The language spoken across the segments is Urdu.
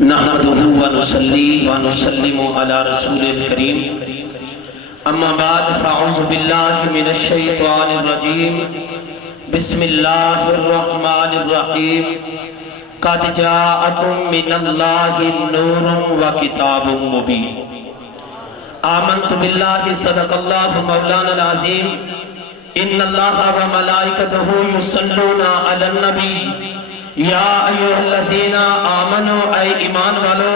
نحمدہ ونصلی ونسلم علی رسول الکریم اما بعد فاعوذ باللہ من الشیطان الرجیم بسم اللہ الرحمن الرحیم قد جاءکم من اللہ نور و کتاب مبین آمنت باللہ صدق اللہ مولانا العظیم ان اللہ و ملائکتہ یصلون علی النبی یا ایوہ الذین آمنوا اے ایمان والو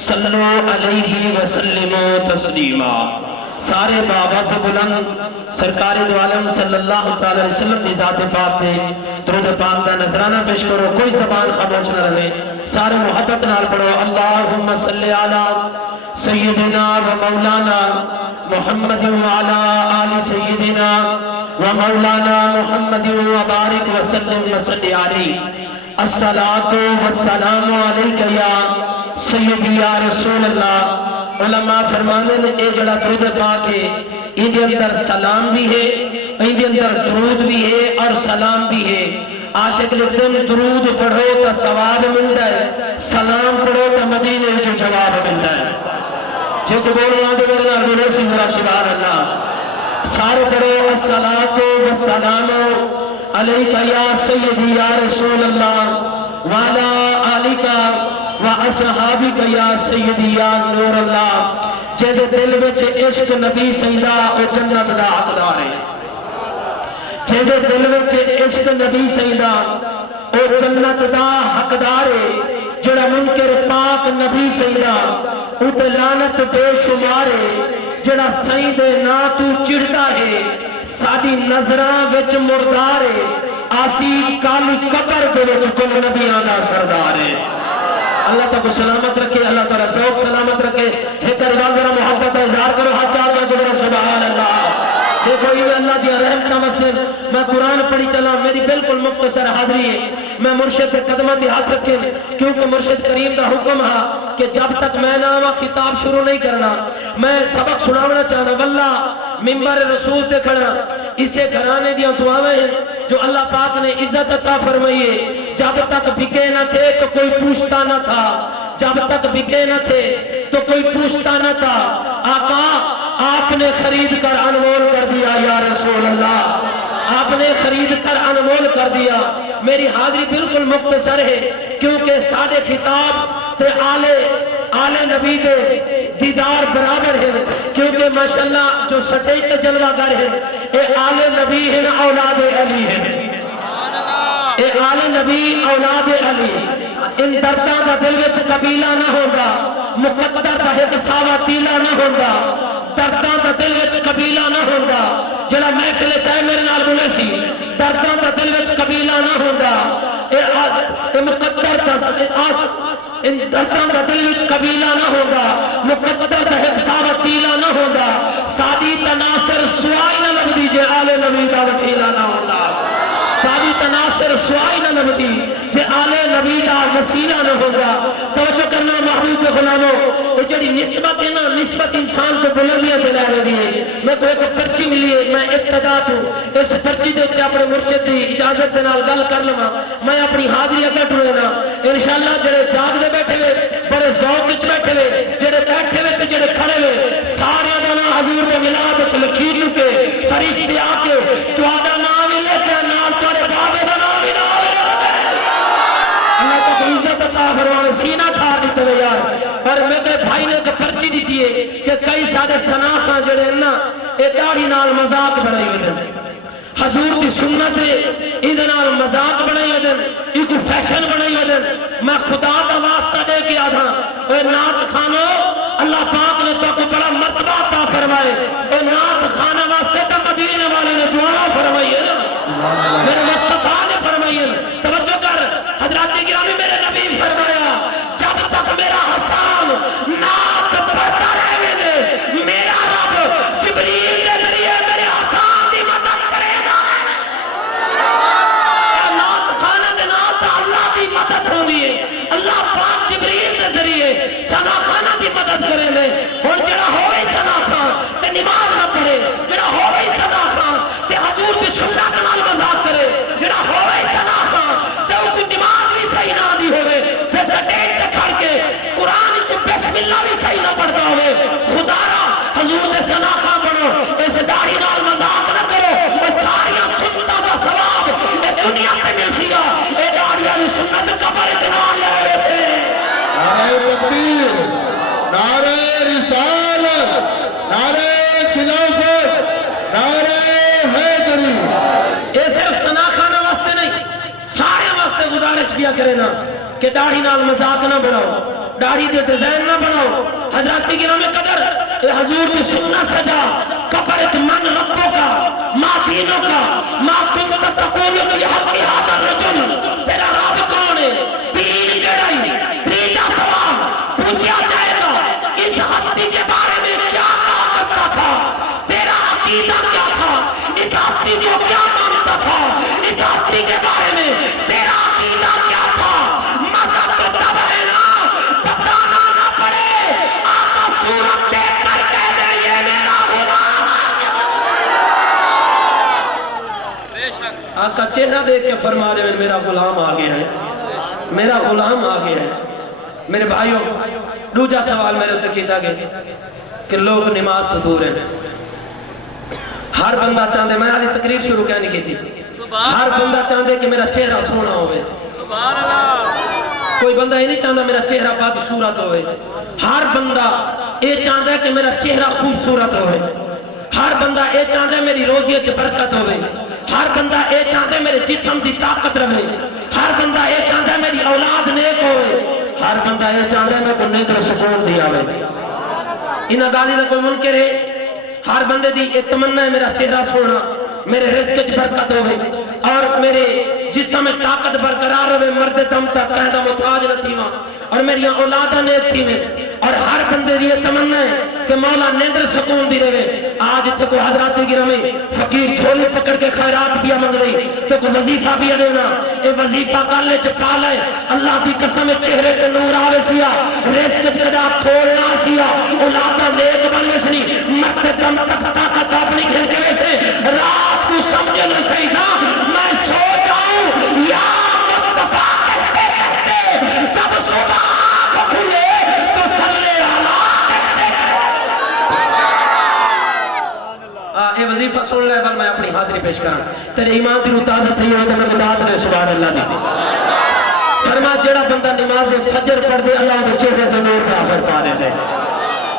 صلو علیہ وسلموا تسلیما۔ سارے بابا سے بلند سرکار دو عالم صلی اللہ علیہ وسلم دی ذات پاک دے درود پاک دا نظرانہ پیش کرو، کوئی زبان خاموش نہ رہے، سارے محبت نال پڑھو اللہم صلی علی سیدنا و مولانا محمد وعلا آل سیدنا و مولانا محمد وبارک وسلم وصلی علیہ الصلاة والسلام علیکہ یا سیدی یا رسول اللہ۔ علماء فرمانے نے اے جڑا درود پاک ہے ان کے اندر سلام بھی ہے، ان کے اندر درود بھی ہے اور سلام بھی ہے۔ عاشق لکھتے ہیں درود پڑھو تا ثواب ملتا ہے، سلام پڑھو تا مدینے جو جواب ملتا ہے۔ جو کو بولو آدھے بولنا بولے سی ذرا سبحان اللہ۔ سارے پڑھو الصلاة والسلام علیکہ یا سیدی یا رسول اللہ وعلا آلکہ و اصحابکہ یا سیدی یا نور اللہ۔ جہد دل وچ عشق نبی سیدہ او جنت دا حقدار ہے، جہد دل وچ عشق نبی سیدہ او جنت دا حقدار ہے۔ جڑا منکر پاک نبی سیدہ او تے لعنت بے شمار ہے۔ جڑا سیدے نا تو چڑھتا ہے ساڑی نظران وچ مردار ہے، آسی کالی قبر دے وچ کل نبیان دا سردار ہے۔ اللہ تعالیٰ سلامت رکھے، اللہ تعالیٰ ذوق سلامت رکھے۔ ایک اربال ذرا محبت اظہار کرو، ہاتھ چاہ کے ذرا سبحان اللہ۔ دیکھو یہ اللہ دیا رحمتہ وسیم، میں قرآن پڑھی چلا، میری بالکل مختصر حاضری ہے۔ میں مرشد کے قدمہ دی ہاتھ رکھیں کیونکہ مرشد کریم دا حکم ہے کہ جب تک میں نہ آوا خطاب شروع نہیں کرنا۔ میں سبق سناونا چاہنا، واللہ ممبر رسول تے کھڑا، اسے گھرانے دیا دعاویں ہیں جو اللہ پاک نے عزت عطا فرمائیے۔ جب تک بکے نہ تھے تو کوئی پوچھتا نہ تھا، جب تک بکے نہ تھے تو کوئی پوچھتا نہ تھا۔ آقا آپ نے خرید کر انمول کر دیا یا رسول اللہ، آپ نے خرید کر انمول کر دیا۔ میری حاضری بالکل مختصر ہے کیونکہ سادے خطاب تے آل نبی دے دیدار برابر ہے، کیونکہ ماشاءاللہ جو سٹیج تے جلوہ گر ہے اے آل نبی ہیں، اولاد علی ہیں، اے آل نبی اولاد علی۔ ان درداں دا دل وچ قبیلہ نہ ہوگا، مقدر دا ایک ساوا تیلہ نہ ہوگا، درداں دا دل وچ قبیلہ نہ ہوگا۔ جڑا محفل چاہے میرے نال بولے سی، درداں دا دل وچ قبیلہ نہ ہوگا، اے مقدر دا ان درداں دا دل وچ قبیلہ نہ ہوگا، مقدر دا ایک ساوا تیلہ نہ ہوگا۔ سادی تناصر سوائی نہ لبدی جے آل نبی دا وسیلہ نہ ہوگا، سادی تناصر سوائی نہ لبدی جے آل نبی دا وسیلہ نہ ہوگا۔ توجہ کرنا محبوب غلاموں، یہ جڑی نسبت ہے نا، نسبت انسان کو بلندیاں دلا رہی ہے۔ میں کو ایک پرچی ملی ہے، میں ابتدا تو اس پرچی دیتے اپنے مرشد دی اجازت دنال گل کر لما، میں اپنی حاضری اکٹ ہوئے نا انشاءاللہ۔ جڑے جاگ دے بیٹھے ہوئے، بڑے ذوق وچ بیٹھے ہوئے، جڑے بیٹھے ہوئے تے جڑے کھڑے ہوئے، سارے دانا حضور میں ملاد وچ لکھی چکے، فرشتے آ کے تو آدھا نام ہی لیتے ہیں، نام تارے بابے دا نام ہی نام ہی لیتے ہیں۔ اللہ تک عزت عطا فرمانے، سینہ ٹھار دیتے ہوئے یار۔ اور میرے بھائی نے ایک پرچی دیتی ہے کہ کئی سارے سناخاں جڑے ہیں نا اے داڑھی نال مذاق بنائی ہوئے ہیں، حضور کی سنت ہے ایدھے نال مذاق بنائی ہوئے ہیں، ایک فیشن بنائی ہوئے ہیں۔ میں خدا کا واسطہ دے کے آدھا اے نات خانو، اللہ پاک نے تو کو بڑا مرتبہ عطا فرمائے، اے نات خانہ واسطے تا مدینے والے نے دعا فرمائی ہے نا، میرے مصطفیٰ نے فرمائی ہے۔ توجہ کر حضرات گرامی، میرے نبی فرمایا جب تک میرا حسان نات پڑھتا رہے دے، میرا رب جبریل دے ذریعے میرے حسان دی مدد کرے گا۔ نات خانہ دے نال تا اللہ دی مدد ہوں دی ہے، اللہ پاک جبریل دے ذریعے سنا خانہ دی مدد کرے دے۔ اور جڑا ہوئے سنا خان تے نماز نہ پڑھے، جڑا ہوئے سنا خان تے حضور دی سنت نال مذاق کرے، جڑا ہوئے سنا خان تے ان کی نماز بھی صحیح نہ دی ہوئے، پھر سٹیج تے کھڑ کے بسملہ بھی صحیح نہ پڑھتا ہوئے خدا را حضور دے سناخہ بنو اس داڑھی نال مذاق نہ کرو وہ ساریاں سنتا دا ثواب اے دنیا تے مل سیا اے داڑھی والی سنت قبر جنان لے ویسے نعرہ تکبیر، نعرہ رسالت، نعرہ خلافت، نعرہ حیدری۔ یہ صرف سناخانہ واسطے نہیں سارے واسطے گزارش بیا کرے نا کہ داڑھی نال مذاق نہ بناؤ داڑھی دے ڈیزائن نہ بناؤ حضرات گرامی قدر اے حضور دی سنت سجا قبر من ربوں کا ما دینوں کا ما کنت تقول فی حق هذا الرجل تیرا رب کون ہے دین کیڑائی تیجا سوال پوچھا جائے گا اس ہستی کے بارے میں کیا کہا کرتا تھا تیرا عقیدہ کیا تھا اس ہستی کو کیا مانتا تھا اس ہستی کے بارے میں تیرا عقیدہ کیا تھا مذہب تو تب ہے نا بتانا نہ پڑے آقا صورت دیکھ کر کہہ دے یہ میرا غلام آقا چہرہ دیکھ کے فرما رہے ہیں میرا غلام آ گیا ہے میرا غلام آ گیا ہے میرے بھائیوں دوجا سوال میرے اتنے کیتا گیا کہ لوگ نماز سے دور ہیں ہر بندہ چاہتے میں آلی تقریر شروع کہنے کی تھی ہر بندہ چاہتے کہ میرا چہرہ سونا ہوئے کوئی بندہ یہ نہیں چاہتا میرا چہرہ بد صورت ہوئے ہر بندہ یہ چاہتا ہے کہ میرا چہرہ خوبصورت ہوئے ہر بندہ یہ چاہتا ہے میری روزی وچ برکت ہوئے ہر بندہ یہ چاہتا ہے میرے جسم دی طاقت رہے ہر بندہ یہ چاہتا ہے میری اولاد نیک ہوئے ہر بندہ یہ چاہتا ہے میں کو نیندر سکون دیا ہوئے انہاں گالی نہ کوئی منکر ہے ہر بندے دی یہ تمنا ہے میرا چہرہ سونا میرے رزق وچ برکت ہوئے اور میرے جسم میں طاقت برقرار ہوئے مرد دم تک قیدہ محتاج نہ تھی اور میری اولادہ نیک تھی اور ہر بندے دی یہ تمنا ہے کہ مولا نیندر سکون دی رہے آج اتنے کو حضرات گرامی فقیر چھولی پکڑ کے خیرات بھی منگ رہی تو کو وظیفہ بھی دینا اے وظیفہ کالے چپا لے اللہ دی قسم چہرے کے نور آوے سیا رزق جدا تھوڑنا سیا اولادہ نیک بنوے سنی مرد دم تک طاقت اپنی کھل کے ویسے رات کو سمجھے نہ صحیح تھا میں سو جاؤں یا مصطفیٰ کہتے کہتے جب صبح آنکھ کھلے تو صلی اللہ کہتے اے وظیفہ سن لے بل میں اپنی حاضری پیش کرا تیرے ایمان دی روح تازہ تھی ہوئے تو میں بدات رہے سبحان اللہ نہیں فرما جڑا بندہ نماز فجر پڑھ دے اللہ دے چہرے دے نور پہ آفر پانے دے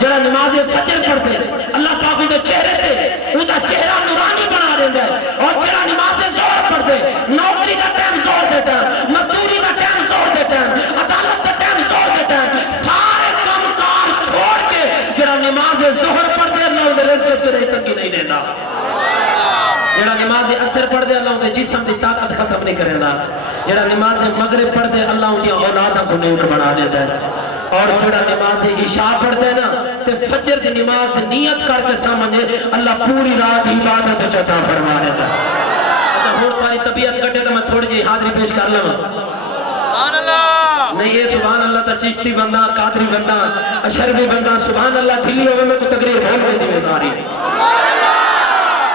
جڑا نماز فجر پڑھ دے اللہ پاک دے چہرے دے وہ دا چہرہ نورانی بنا دے دے اور جڑا نماز زور پڑھ دے نوکری دا ٹائم زور دیتا ہے مزدوری دا ٹائم زور دیتا ہے عدالت دا ٹائم زور دیتا ہے سارے کام کار چھوڑ کے جڑا نماز ظہر پڑھ دے اللہ دے رزق سے رہی تنگی نہیں دیتا جڑا نماز اثر پڑھ دے اللہ دے جسم دی طاقت ختم نہیں کرے دا جڑا نماز مغرب پڑھ دے اللہ ان کی اولادہ کو نیک بنا دیتا ہے اور جڑا نماز عشاء پڑھ دے نا تے فجر دی نماز دی نیت کر کے سامنے اللہ پوری رات عبادت چتا فرما دیتا اچھا ہون تاری طبیعت کٹے تو میں تھوڑی جی حاضری پیش کر لوں سبحان اللہ نہیں یہ سبحان اللہ تا چشتی بندہ قادری بندہ اشرفی بندہ سبحان اللہ ڈھلی ہوئے میں تو تقریر بھول گئی دی ساری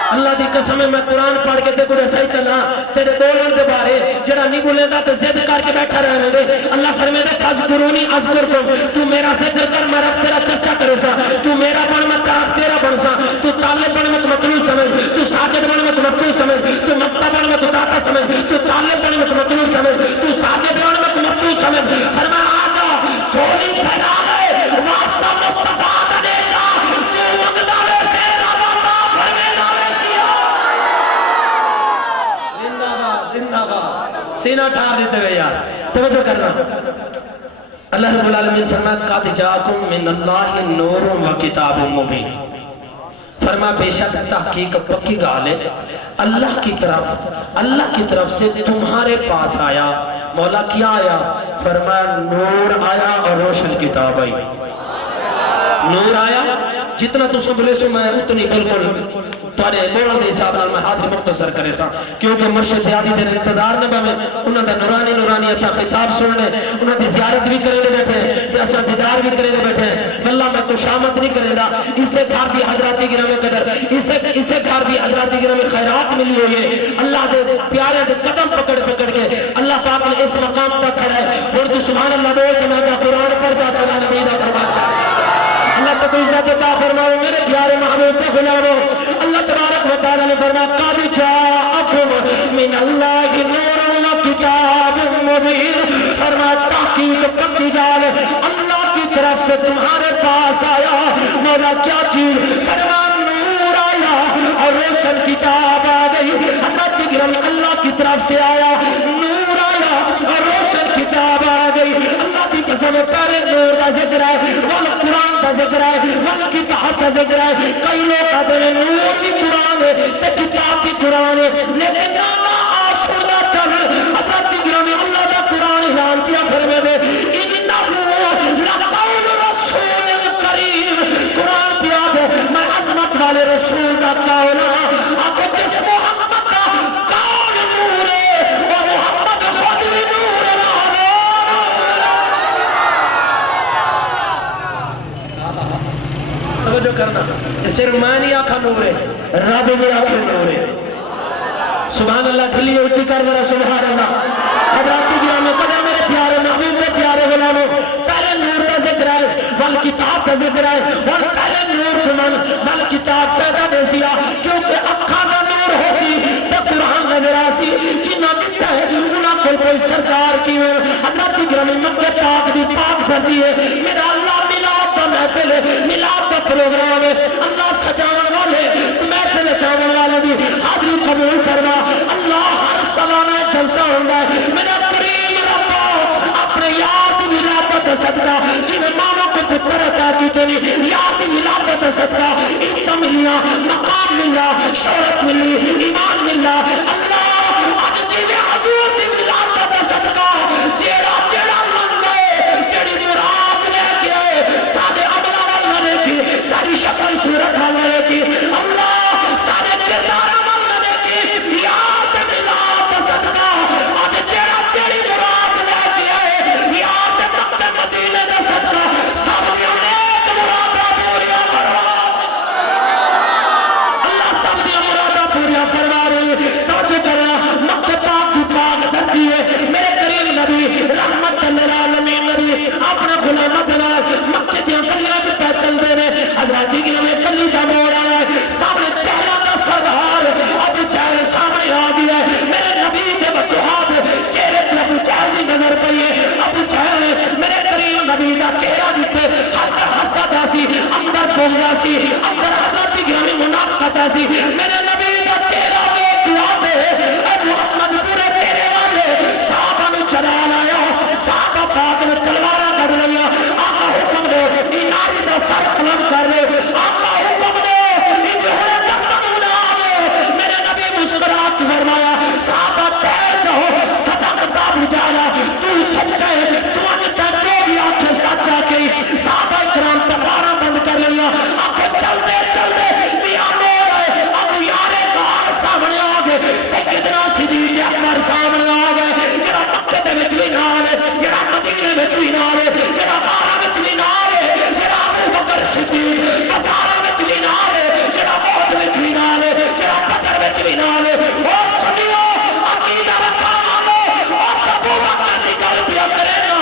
اللہ دی قسم میں قرآن پڑھ کے دیکھو ایسا ہی چلنا تیرے بولن دے بارے جڑا نہیں بولے دا تے ذکر کر کے بیٹھا رہنے دے اللہ فرمائے دے فذکرونی اذکرکم تو میرا ذکر کر میں رب تیرا چرچا کرے سا تو میرا بن میں تیرا بن سا تو طالب بن میں تو مطلوب سمجھ تو ساجد بن میں تو مفتوح سمجھ تو مقتہ بن میں تو داتا سمجھ تو طالب بن میں تو مطلوب سمجھ تو ساجد بن میں تو مفتوح سمجھ فرمایا آجا جھولی پھیلا لے واسطہ مصطفیٰ دے جا تو مقدہ ویسے رب اللہ فرمینا سینہ ٹھار لیتے ہوئے یار توجہ کرنا اللہ رب العالمین فرمایا قَدْ جَاءَكُم مِّنَ اللَّهِ نُورٌ وَكِتَابٌ مُّبِينٌ فرما بے شک تحقیق پکی گال ہے اللہ کی طرف سے تمہارے پاس آیا مولا کیا آیا فرمایا نور آیا اور روشن کتاب آئی نور آیا جتنا تو سب لے سو میں اتنی بالکل تارے بولن دے حساب نال میں حاضری مختصر کرے سا کیونکہ مرشد زیادی دیر انتظار نہ بہمیں انہوں نے نورانی ایسا خطاب سننے انہوں نے زیارت بھی کرے دے بیٹھے ہیں کہ ایسا دیدار بھی کرے دے بیٹھے ہیں اللہ میں کشامت نہیں کرے دا اسے گھر دی حضراتی گرم قدر اسے گھر دی حضراتی گرم خیرات ملی ہوئی ہے اللہ دے پیارے دے قدم پکڑ کے اللہ پاک نے اس مقام پر کھڑا ہے اور تو سبحان اللہ بول کہ میں قرآن پڑھتا چلا نبی دا فرمان عزت عطا فرمائے میرے پیارے محبوب کے غلاموں اللہ تبارک و تعالی نے فرمایا قد جاءکم من اللہ نور و کتاب مبین فرمایا تحقیق پکی جال اللہ کی طرف سے تمہارے پاس آیا مولا کیا چیز فرمایا نور آیا اور روشن کتاب آ گئی حضرت گرامی اللہ کی طرف سے آیا نور آیا اور روشن کتاب آ گئی اللہ کی قسم پہلے نور کا ذکر ہے قرآن کا ذکر ہے کتاب کا ذکر ہے کئی لوگ کہتے ہیں نور بھی قرآن ہے تو کتاب بھی قرآن ہے لیکن ناما آسودہ چل حضرت گرامی اللہ کا قرآن اعلان کیا فرمے دے انہو لقول رسول کریم قرآن پیا دے میں عظمت والے رسول کا قول آپ جس محمد کا قول نور ہے وہ محمد خود بھی نور ہے توجہ کرنا صرف میں نہیں آنکھا نور ہے رب بھی آنکھا نور ہے سبحان اللہ دلی اونچی کر میرا سبحان اللہ حضرات گرامی قدر میرے پیارے محبوب کے پیارے غلاموں پہلے نور کا ذکر ہے والکتاب کا ذکر ہے اور پہلے نور تمن والکتاب پیدا دے سیا کیونکہ اکھا کا نور ہو سی تو قرآن نظر آسی جنہ مٹا ہے انہاں کو کوئی سرکار کی حضرات گرامی مکہ پاک دی پاک کر دیئے میرا اللہ ملاد کا محفل ہے ملاد کا پروگرام ہے اللہ سجاون والے محفل چاون والے دی حاضری قبول کرنا اللہ ہر سالانہ جلسہ ہوگا میرا کریم رب اپنے یاد ولادت صدقہ جنہیں مانوں کو پتر عطا کی تھی یاد ولادت صدقہ عزت ملیا مقام ملا شہرت ملی ایمان ملا اللہ آج جیوے حضور دی ولادت صدقہ جیڑا جیڑا من گئے جیڑی مراد لے کے آئے سارے عملہ والا لے کی ساری شکل صورت والا لے کی اللہ سارے کردار عمل لے کی یاد ملاد صدقہ آج جیڑا جیڑی مراد لے کے آئے یاد مکہ مدینہ دا صدقہ سب دیا نیک مرادہ پوریا فرما اللہ سب دیا مرادہ پوریا فرما رہی توجہ کرنا مکہ پاک کی پاک دھرتی ہے میرے کریم نبی رحمت للعالمین نبی اپنا غلامت نال مکہ دیا کلیاں جو پہ چل دے رہے حضرات جی میں کلی دا موڑ آیا ہے سامنے چہلہ دا سردار ابو جہل سامنے آ گیا ہے میرے نبی کے بدوحاب چہرے پر ابو جہل دی نظر پئی ہے ابو جہل میرے کریم نبی دا چہرہ دی پہ حضرت حسد آسی اندر بغض آسی اندر حضرت گرامی منافقت آسی میرے نبی دا چہرہ میں دعا دے اے محمد پورے چہرے والے صحابہ میں جلال آیا صحابہ پاک نے تلوارہ کر لیا آقا حکم دے ناری دا سر قلم کر لے آقا حکم دے انہوں نے جب نہ آگے میرے نبی مسکرات فرمایا صحابہ پیر جاؤ صدقتا بجالا تو سچا ہے تو انتا جو بھی آنکھیں سچا کی صحابہ اکرام تلوارہ بند کر لیا آنکھیں چل دے میاں مور ہے ابو یارے کار سامنے آگے سیدنا صدیق اکبر سامنے آگے جڑا مکہ دے وچ بھی نہ آوے جڑا مدینے وچ بھی نہ آوے جڑا غارہ وچ بھی نہ آوے جڑا ابو بکر صدیق بازارہ وچ بھی نہ آوے جڑا احد وچ بھی نہ آوے جڑا بدر وچ بھی نہ آوے او سنیو عقیدہ رکھا مانو او ابو بکر دی گل پیا کرے نا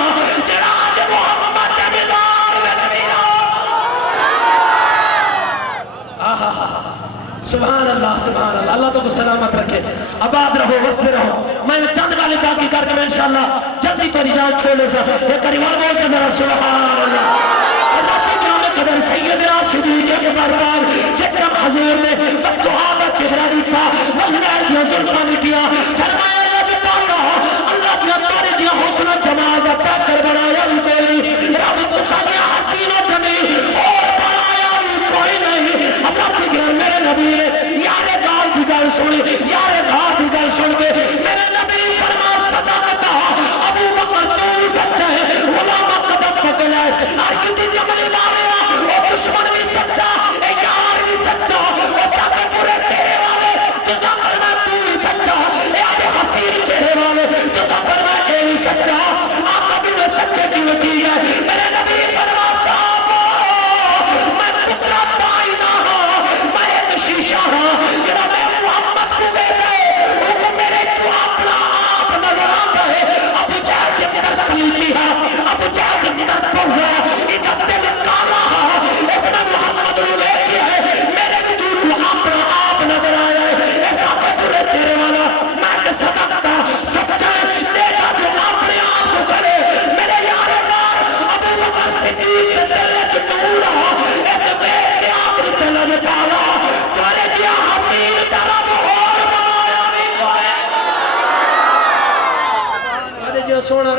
جڑا اج محمد دے مزار وچ بھی نہ سبحان اللہ اللہ تو کو سلامت رکھے آباد رہو وسط رہو میں چند گالی باقی کر کے میں انشاءاللہ جلدی تو رجال چھوڑے سا ایک کریمان بول کے ذرا سبحان اللہ حضرت جنہوں قدر سیدنا صدیق اکبر پاک جکرم حضور نے بدعا کا چہرہ دیتا واللہ دیا ظلمہ نٹیا فرمایا اللہ جو پالا اللہ دیا تارے دیا حسن جمال و پیکر بنایا بھی کوئی نہیں رب تسانیہ حسین و جمیل اور بنایا بھی کوئی نہیں اللہ کی گرم میرے نبی نے یارے گال بھی گال سنی یارے گال بھی گال سن کے میرے نبی فرما صدقتا ابو بکر تو بھی سچا ہے غلامہ قدم پکڑ ہے ہر کتی جملی ماریا وہ دشمن بھی سچا اے یار بھی سچا وہ تاکہ پورے چہرے والے تجھا فرما تو بھی سچا اے آدھے حسین چہرے والے تجھا فرما اے بھی سچا آقا بھی میں سچے کی وکی ہے میرے نبی فرما صاحب میں پترہ پائنا میں ایک شیشہ ہاں جنہا میں محمد کو دے گئے وہ کو میرے جو اپنا آپ نظر آتا ہے ابو جہل کے در پلیتی ہے ابو جہل کے در پوزا ادھا دل کالا ہے اس میں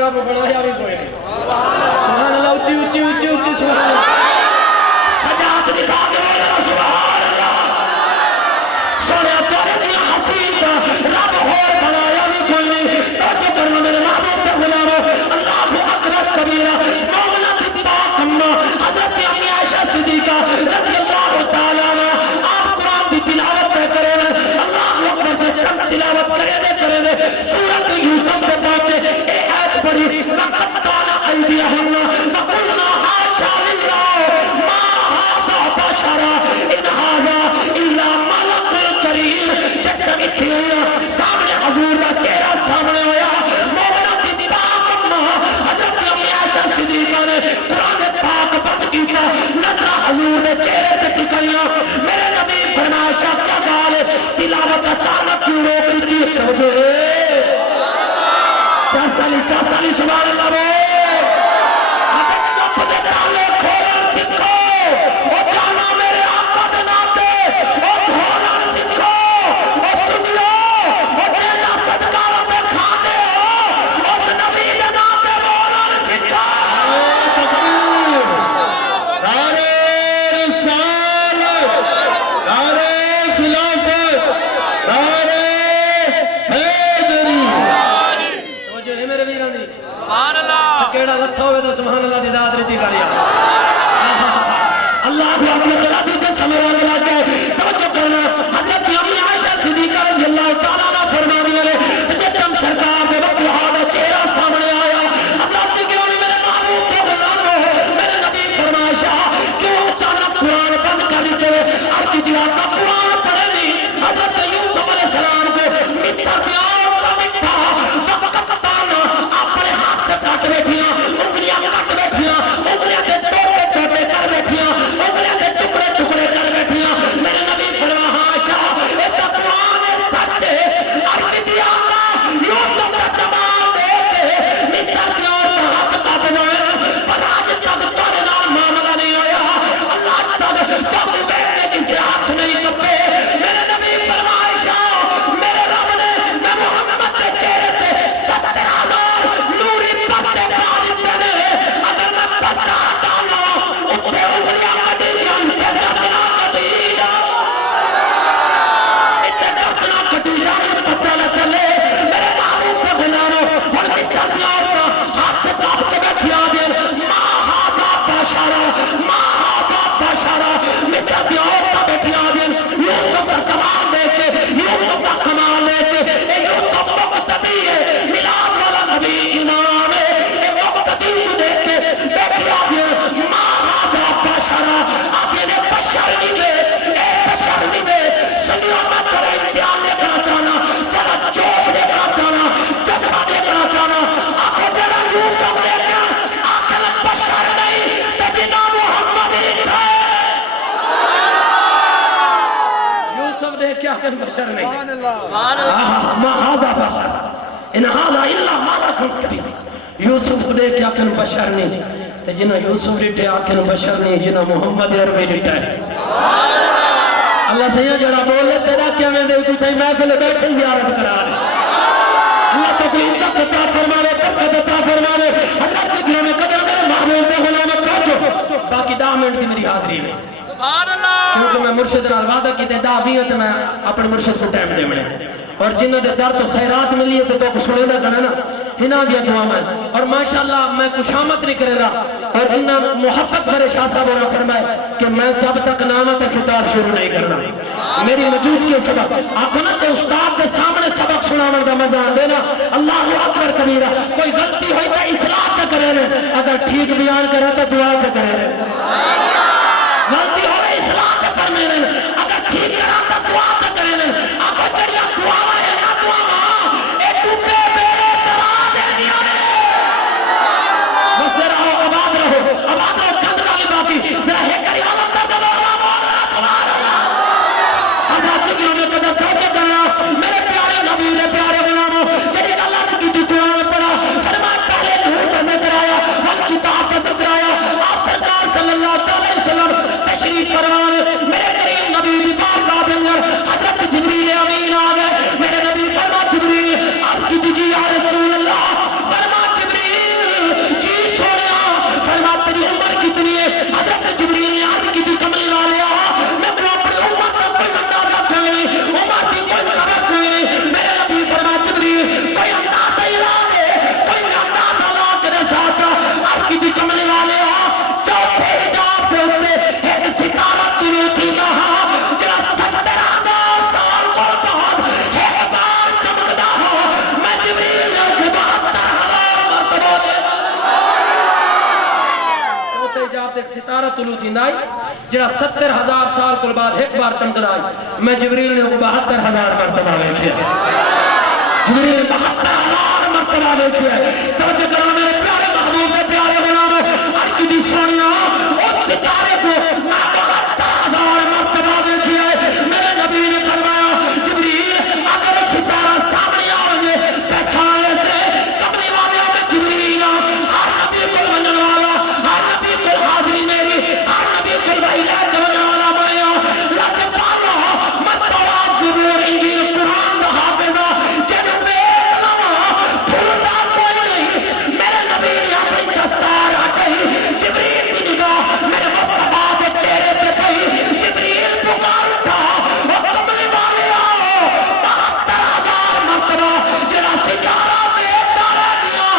رب بنایا بھی کوئی نہیں سبحان اللہ اچھی اچھی اچھی اچھی سبحان اللہ سجاد دکھا کے بولے سبحان اللہ سونے تورے دیا حسین کا رب اور بنایا بھی کوئی نہیں توجہ کرنا میرے محبوب پہ غلامو اللہ اکبر کبیرہ مومنہ کی پاک امہ حضرت امی عائشہ صدیقہ رضی اللہ تعالیٰ عنہ آپ قرآن کی تلاوت پہ کرے رہے اللہ اکبر جب تلاوت کرے دے سورت یوسف پہ پہنچے اے آیت پڑھی وَقَطَّعْنَا أَيْدِيَهُنَّ وَقُلْنَا حَاشَا لِلَّهِ مَا هَذَا بَشَرًا إِنْ هَذَا إِلَّا مَلَكٌ كَرِيمٌ جب اتھی ہوئی سامنے حضور کا چہرہ سامنے ہویا مومنہ کی پاک امہ حضرت امی عائشہ صدیقہ نے قرآن پاک بند کیتا نظرہ حضور کے چہرے پہ ٹکائیاں میرے نبی فرمایا کیا گال ہے تلاوت اچانک کیوں روک لیتی ہے توجہ چاسالی سبحان اللہ بے آدھے چپ دے ڈالے کھولن سکھو او جانا میرے آقا دے ناتے او کھولن سکھو او سنیو او جینا صدقہ دے کھانے ہو اس نبی دے ناتے بولن سکھا تکبیر نعرہ رسالت نعرہ خلافت نعرہ حیدری توجہ ہے میرے ویران دی سبحان اللہ کیڑا لتھا ہوئے تو سبحان اللہ دی ذات رتی کریا اللہ بھی اپنے خلافی کے سمران لگے توجہ کرنا حضرت امی عائشہ صدیقہ رضی اللہ تعالیٰ عنہ فرمانی ہے جب ہم سرکار دے وقت لہذا چہرہ سامنے آیا حضرت کی گرامی میرے محبوب کو غلام ہو میرے نبی فرمائشہ کیوں اچانک قرآن بند کر دیتے ہوئے آپ کی دیوار کا قرآن پڑھے نہیں حضرت یوسف علیہ السلام کو مصر پیار کا مٹھا وقت تانا اپنے ہاتھ سے کٹ بیٹھیاں انگلیاں کٹ بیٹھیاں انگلیاں دے ٹوٹے کر بیٹھیاں انگلیاں دے ٹکڑے کر بیٹھیاں میرے نبی فرما ہاشا ایتا قرآن سچ ہے ارکی دیا کا یوسف کا جمال دے کے مصر پیار کا ہاتھ کا بنایا پر آج تک تارے نال معاملہ نہیں آیا اللہ تک تب بیٹھے کسی ہاتھ نہیں کپے میرے نبی فرمائشہ میرے رب نے میں محمد کے چہرے پہ 70,000 نوری پتے پالی دینے اگر میں پتہ ڈالا اتنے انگلیاں کٹی جان تے دردنا کٹی جان اتنے دردنا کٹی جان پتہ نہ چلے میرے محبوب کے غلاموں اور مصر پیار کا ہاتھ کاپ کے بیٹھی آدھر ما ہاذا بشرا ما ہاذا بشرا مصر پیار کا بیٹھی آدھر یوسف کا کمال دے کے یوسف کا کمال دے کے اے یوسف مقتدی ہے ملاد والا نبی امام ہے اے مقتدی کو دے کے بیٹھی آدھر ما ہاذا بشرا آدھر نے بشر نہیں لے اے بشر نہیں لے سنیوں میں ترے امتحان دیکھنا چاہنا تیرا جوش دیکھنا چاہنا جذبہ دیکھنا چاہنا آنکھوں تیرا یوسف دیکھنا آنکھیں بشر نہیں تجنا محمد رکھا ہے یوسف دیکھ کیا کہ بشر نہیں ما هذا بشر ان هذا الا ملک کریم یوسف کو دیکھ کیا کہ بشر نہیں تے جنہ یوسف ڈٹھے آکھن بشر نہیں جنہ محمد عربی ڈٹھا ہے اللہ سیاں جڑا بول لے تیرا کیا میں دے تو تھی محفل بیٹھے زیارت کرا لے اللہ تو کوئی عزت عطا فرماوے برکت عطا فرماوے حضرت کی گروہ میں قدر میرے محبوب پہ غلام پہنچو باقی 10 منٹ کی میری حاضری میں سبحان اللہ کیونکہ میں مرشد نال وعدہ کیتے 10 بھی تو میں اپنے مرشد کو ٹائم دے ملے اور جنہوں دے در تو خیرات ملی ہے تو سنے دا کرنا نا ہنا دیا دعا میں اور ماشاءاللہ میں کشامت نہیں کرے دا اور انہاں محبت بھرے شاہ صاحب نے فرمائے کہ میں جب تک نامت خطاب شروع نہیں کرنا میری موجود کے سبب آنکھوں نا کہ استاد دے سامنے سبق سناون دا مزہ دینا اللہ اکبر کبیرہ کوئی غلطی ہوئی تو اصلاح کا کرے لے اگر ٹھیک بیان کرے تو دعا کا کرے لے غلطی ہوئی اصلاح کا کرنے لے اگر ٹھیک کرا تو دعا کا کرے لے آنکھوں چڑیا دعا ہے نہ دعا اے ٹوپے بیڑے ترا دے دیا نے بس آباد رہو چند کا بھی باقی ذرا ہے کری والا درد اللہ مولا سبحان اللہ اللہ چکیوں نے قدر پہنچے کرنا میرے پیارے نبی نے پیارے غلاموں جڑی اللہ کی دی قرآن پڑھا فرمایا پہلے نور کا ذکر آیا وال کتاب کا ذکر آیا آپ سرکار صلی اللہ تے اجابت ایک ستارہ طلوع تھی نائی جڑا 70,000 سال کل بعد ایک بار چمک رہا ہے میں جبریل نے 72,000 مرتبہ بیٹھے جبریل 72,000 مرتبہ بیٹھے توجہ کرنا میرے پیارے محبوب کے پیارے غلاموں آج کی دی سونیاں اس ستارے کو میں 72,000 مرتبہ بیٹھے میرے نبی نے فرمایا جبریل اگر ستارہ سامنے آؤگے پہچانے سے کملی والے میں جبریل ہر نبی کو منن والا ہر نبی کو حاضری میری ہر نبی کو وحیلہ جمن والا مایا لاجھ پالا مت تورات زبور انجیل قرآن دا حافظہ جنہوں ایک نما بھولتا کوئی نہیں میرے نبی نے اپنی دستار ہٹائی جبریل کی نگاہ میرے مصطفیٰ کے چہرے پہ پئی جبریل پکار اٹھا اور کملی والے آؤ 72,000 مرتبہ جڑا ستارہ میں ڈالا گیا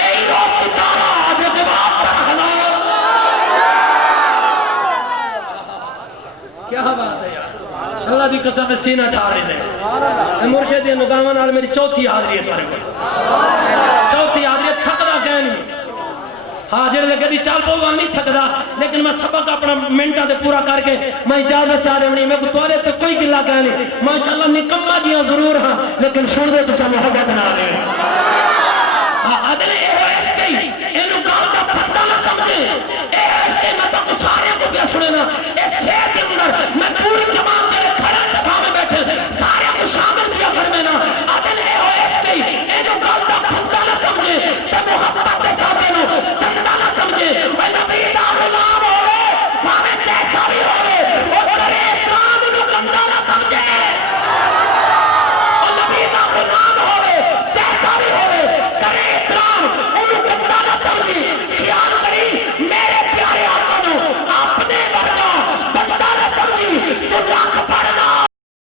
اے وہ ستارہ جو جواب ترہنا کیا بات ہے یار اللہ دی قسم میں سینہ ٹھارے دے اے مرشد نگاہاں نال میری چوتھی حاضری ہے تمہارے کو چوتھی حاضری تھکدا کہیں نہیں ہاں جڑے لگے دی چال پو نہیں تھکدا لیکن میں سبق اپنا منٹا دے پورا کر کے میں اجازت چاہ رہا ہوں میں کو توڑے تے کوئی گلا کہہ نہیں ماشاءاللہ نکمہ دیاں ضرور ہاں لیکن چھوڑ دے تو سے محبت نہ لے